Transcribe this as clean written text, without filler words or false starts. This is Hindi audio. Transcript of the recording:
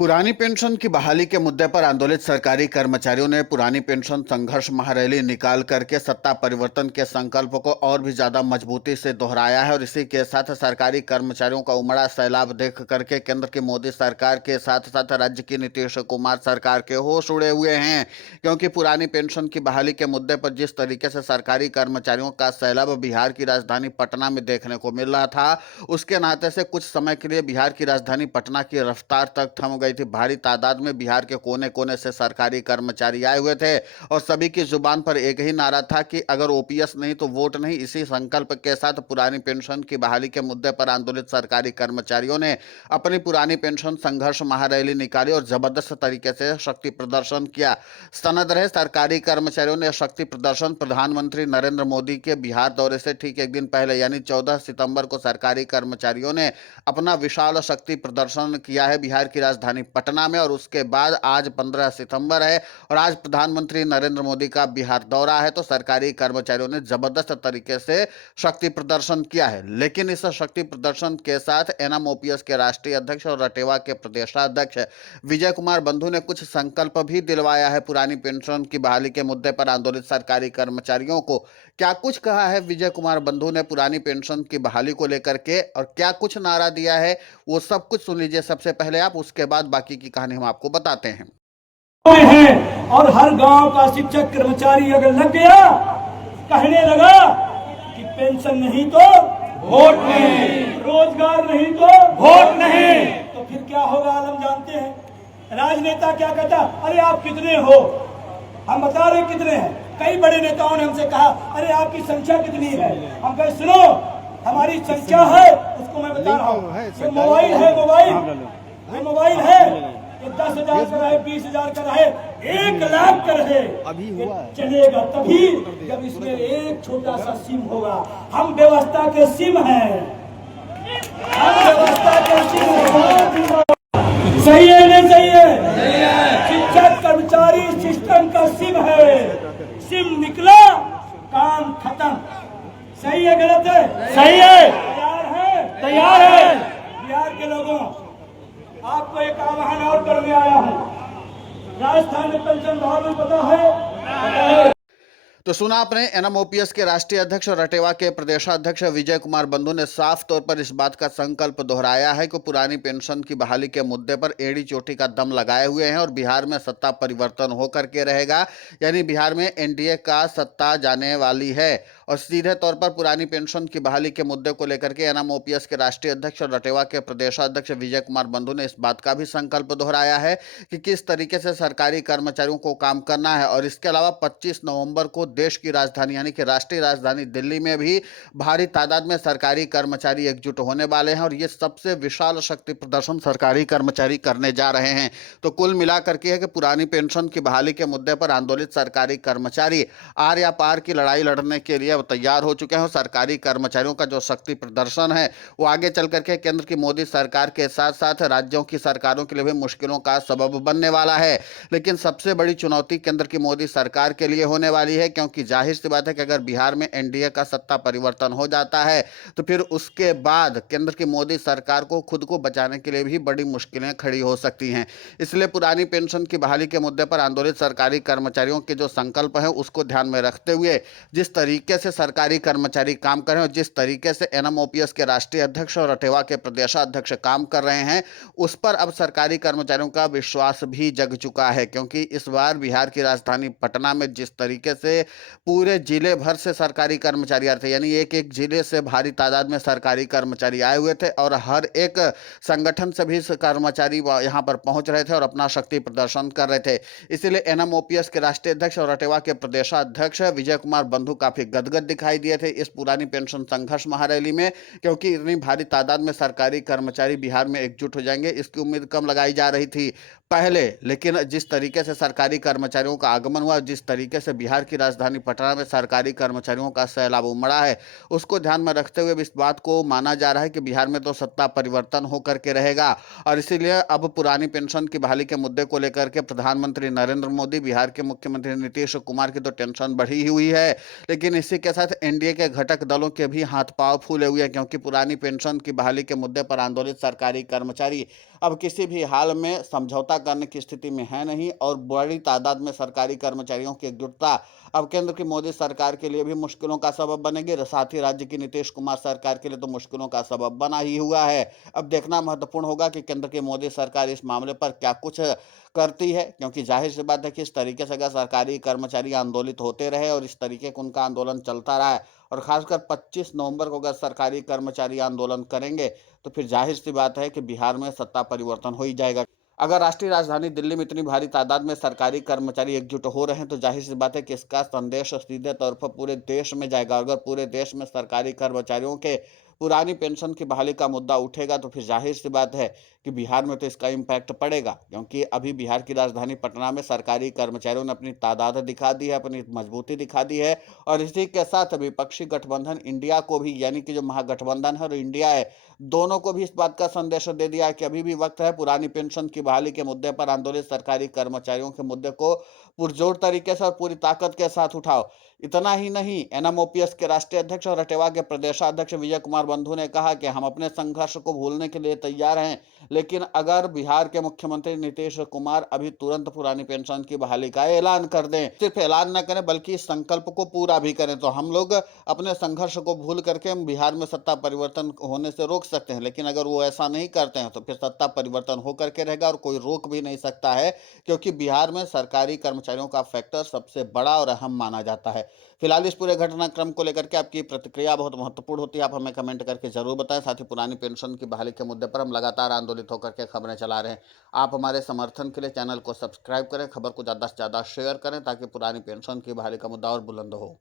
पुरानी पेंशन की बहाली के मुद्दे पर आंदोलित सरकारी कर्मचारियों ने पुरानी पेंशन संघर्ष महारैली निकाल करके सत्ता परिवर्तन के संकल्प को और भी ज्यादा मजबूती से दोहराया है और इसी के साथ सरकारी कर्मचारियों का उमड़ा सैलाब देख करके केंद्र की मोदी सरकार के साथ साथ राज्य की नीतीश कुमार सरकार के होश उड़े हुए हैं। क्योंकि पुरानी पेंशन की बहाली के मुद्दे पर जिस तरीके से सरकारी कर्मचारियों का सैलाब बिहार की राजधानी पटना में देखने को मिल रहा था, उसके नाते से कुछ समय के लिए बिहार की राजधानी पटना की रफ्तार तक थम गई थी। भारी तादाद में बिहार के कोने कोने से सरकारी कर्मचारी आए हुए थे और सभी की जुबान पर एक ही नारा था कि अगर ओपीएस नहीं तो वोट नहीं। इसी संकल्प के साथ पुरानी पेंशन की बहाली के मुद्दे पर आंदोलित सरकारी कर्मचारियों ने अपनी पुरानी पेंशन संघर्ष महारैली निकाली और जबरदस्त तरीके से शक्ति प्रदर्शन किया। सनद रहे सरकारी कर्मचारियों ने शक्ति प्रदर्शन प्रधानमंत्री नरेंद्र मोदी के बिहार दौरे से ठीक एक दिन पहले यानी 14 सितंबर को सरकारी कर्मचारियों ने अपना विशाल शक्ति प्रदर्शन किया है बिहार की राजधानी पटना में। और उसके बाद आज 15 सितंबर है और आज प्रधानमंत्री नरेंद्र मोदी का बिहार दौरा है, तो सरकारी कर्मचारियों ने जबरदस्त तरीके से शक्ति प्रदर्शन किया है। लेकिन इस शक्ति प्रदर्शन के साथ एनएमओपीएस के राष्ट्रीय अध्यक्ष और रटेवा के प्रदेशाध्यक्ष विजय कुमार बंधु ने कुछ संकल्प भी दिलवाया है पुरानी पेंशन की बहाली के मुद्दे पर आंदोलित सरकारी कर्मचारियों को। क्या कुछ कहा है विजय कुमार बंधु ने पुरानी पेंशन की बहाली को लेकर के और क्या कुछ नारा दिया है, वो सब कुछ सुन लीजिए सबसे पहले आप, उसके बाद बाकी की कहानी हम आपको बताते हैं। और हर गांव का शिक्षक कर्मचारी अगर लग गया, कहने लगा कि पेंशन नहीं तो वोट नहीं, रोजगार नहीं तो वोट नहीं, तो फिर क्या होगा आलम जानते हैं। राजनेता क्या कहता, अरे आप कितने हो, हम बता रहे कितने हैं। कई बड़े नेताओं ने हमसे कहा, अरे आपकी संख्या कितनी है। हम कहे सुनो, हमारी संख्या है, उसको मैं बता रहा हूँ। ये मोबाइल है, मोबाइल है, 10,000 का रहे, 20,000 का रहे, 1 लाख का रहे, अभी चलेगा तभी जब इसमें एक छोटा सा सिम होगा। हम व्यवस्था के सिम हैं, हम व्यवस्था के सिम हैं। सही है नहीं सही है? शिक्षक कर्मचारी सिस्टम का सिम है, सिम निकला काम खत्म। सही है गलत है? सही है। तैयार है? तैयार है। बिहार के लोगों, आपको एक आह्वान और करने आया हूं। राजस्थान में पेंशन बहाल में पता है? तो सुना आपने, एनएमओपीएस के राष्ट्रीय अध्यक्ष और रटेवा के प्रदेशाध्यक्ष विजय कुमार बंधु ने साफ तौर पर इस बात का संकल्प दोहराया है कि पुरानी पेंशन की बहाली के मुद्दे पर एड़ी चोटी का दम लगाए हुए हैं और बिहार में सत्ता परिवर्तन होकर के रहेगा। यानी बिहार में एनडीए का सत्ता जाने वाली है। और सीधे तौर पर पुरानी पेंशन की बहाली के मुद्दे को लेकर के एनएमओपीएस के राष्ट्रीय अध्यक्ष और रटेवा के प्रदेशाध्यक्ष विजय कुमार बंधु ने इस बात का भी संकल्प दोहराया है कि किस तरीके से सरकारी कर्मचारियों को काम करना है। और इसके अलावा 25 नवंबर को देश की राजधानी यानी कि राष्ट्रीय राजधानी दिल्ली में भी भारी तादाद में सरकारी कर्मचारी एकजुट होने वाले हैं और ये सबसे विशाल शक्ति प्रदर्शन सरकारी कर्मचारी करने जा रहे हैं। तो कुल मिलाकर के है कि पुरानी पेंशन की बहाली के मुद्दे पर आंदोलित सरकारी कर्मचारी आर या पार की लड़ाई लड़ने के लिए तैयार हो चुके हैं और सरकारी कर्मचारियों का जो शक्ति प्रदर्शन है वो आगे चल करके केंद्र की मोदी सरकार के साथ साथ राज्यों की सरकारों के लिए भी मुश्किलों का सबब बनने वाला है। लेकिन सबसे बड़ी चुनौती केंद्र की मोदी सरकार के लिए होने वाली है, क्योंकि जाहिर सी बात है कि अगर बिहार में एनडीए का सत्ता परिवर्तन हो जाता है तो फिर उसके बाद केंद्र की मोदी सरकार को खुद को बचाने के लिए भी बड़ी मुश्किलें खड़ी हो सकती हैं। इसलिए पुरानी पेंशन की बहाली के मुद्दे पर आंदोलित सरकारी कर्मचारियों के जो संकल्प है उसको ध्यान में रखते हुए जिस तरीके से सरकारी कर्मचारी काम कर रहे हैं और जिस तरीके से एनएमओपीएस के राष्ट्रीय अध्यक्ष और रटेवा के प्रदेशाध्यक्ष काम कर रहे हैं, उस पर अब सरकारी कर्मचारियों का विश्वास भी जग चुका है। क्योंकि इस बार बिहार की राजधानी पटना में जिस तरीके से पूरे जिले भर से सरकारी कर्मचारी आए थे, यानी एक एक जिले से भारी तादाद में सरकारी कर्मचारी आए हुए थे और हर एक संगठन से भी कर्मचारी यहाँ पर पहुंच रहे थे और अपना शक्ति प्रदर्शन कर रहे थे। इसीलिए एनएमओपीएस के राष्ट्रीय अध्यक्ष और रटेवा के प्रदेशाध्यक्ष विजय कुमार बंधु काफी गदगद दिखाई दिए थे इस पुरानी पेंशन संघर्ष महारैली में, क्योंकि इतनी भारी तादाद में सरकारी कर्मचारी बिहार में एकजुट हो जाएंगे इसकी उम्मीद कम लगाई जा रही थी पहले। लेकिन जिस तरीके से सरकारी कर्मचारियों का आगमन हुआ, जिस तरीके से बिहार की राजधानी पटना में सरकारी कर्मचारियों का सैलाब उमड़ा है, उसको ध्यान में रखते हुए इस बात को माना जा रहा है कि बिहार में तो सत्ता परिवर्तन होकर के रहेगा। और इसीलिए अब पुरानी पेंशन की बहाली के मुद्दे को लेकर के प्रधानमंत्री नरेंद्र मोदी, बिहार के मुख्यमंत्री नीतीश कुमार की तो टेंशन बढ़ी हुई है, लेकिन इसी के साथ एनडीए के घटक दलों के भी हाथ पांव फूले हुए हैं। क्योंकि पुरानी पेंशन की बहाली के मुद्दे पर आंदोलित सरकारी कर्मचारी अब किसी भी हाल में समझौता करने की स्थिति में है नहीं और बड़ी तादाद में सरकारी कर्मचारियों की एकजुटता अब केंद्र की मोदी सरकार के लिए भी मुश्किलों का सबब बनेगी। साथ ही राज्य की नीतीश कुमार सरकार के लिए तो मुश्किलों का सबब बना ही हुआ है। अब देखना महत्वपूर्ण होगा कि केंद्र की मोदी सरकार इस मामले पर क्या कुछ करती है, क्योंकि जाहिर सी बात है कि इस तरीके से अगर सरकारी कर्मचारी आंदोलित होते रहे और इस तरीके का उनका आंदोलन चलता रहा है और खासकर 25 नवंबर को अगर सरकारी कर्मचारी आंदोलन करेंगे तो फिर जाहिर सी बात है कि बिहार में सत्ता परिवर्तन हो ही जाएगा। अगर राष्ट्रीय राजधानी दिल्ली में इतनी भारी तादाद में सरकारी कर्मचारी एकजुट हो रहे हैं तो जाहिर सी बात है कि इसका संदेश सीधे तौर पर पूरे देश में जाएगा। अगर पूरे देश में सरकारी कर्मचारियों के पुरानी पेंशन की बहाली का मुद्दा उठेगा तो फिर जाहिर सी बात है कि बिहार में तो इसका इम्पैक्ट पड़ेगा, क्योंकि अभी बिहार की राजधानी पटना में सरकारी कर्मचारियों ने अपनी तादाद दिखा दी है, अपनी मजबूती दिखा दी है और इसी के साथ विपक्षी गठबंधन इंडिया को भी, यानी कि जो महागठबंधन है और इंडिया है, दोनों को भी इस बात का संदेश दे दिया है कि अभी भी वक्त है पुरानी पेंशन की बहाली के मुद्दे पर आंदोलित सरकारी कर्मचारियों के मुद्दे को पुरजोर तरीके से और पूरी ताकत के साथ उठाओ। इतना ही नहीं, एनएमओपीएस के राष्ट्रीय अध्यक्ष और रटेवा के प्रदेशाध्यक्ष विजय कुमार बंधु ने कहा कि हम अपने संघर्ष को भूलने के लिए तैयार हैं, लेकिन अगर बिहार के मुख्यमंत्री नीतीश कुमार अभी तुरंत पुरानी पेंशन की बहाली का ऐलान कर दें, सिर्फ ऐलान न करें बल्कि इस संकल्प को पूरा भी करें, तो हम लोग अपने संघर्ष को भूल करके हम बिहार में सत्ता परिवर्तन होने से रोक सकते हैं। लेकिन अगर वो ऐसा नहीं करते हैं तो फिर सत्ता परिवर्तन होकर के रहेगा और कोई रोक भी नहीं सकता है, क्योंकि बिहार में सरकारी कर्मचारियों का फैक्टर सबसे बड़ा और अहम माना जाता है। फिलहाल इस पूरे घटनाक्रम को लेकर के आपकी प्रतिक्रिया बहुत महत्वपूर्ण होती है, आप हमें कमेंट करके जरूर बताएं। साथ ही पुरानी पेंशन की बहाली के मुद्दे पर हम लगातार आंदोलित होकर के खबरें चला रहे हैं। आप हमारे समर्थन के लिए चैनल को सब्सक्राइब करें, खबर को ज़्यादा से ज़्यादा शेयर करें ताकि पुरानी पेंशन की बहाली का मुद्दा और बुलंद हो।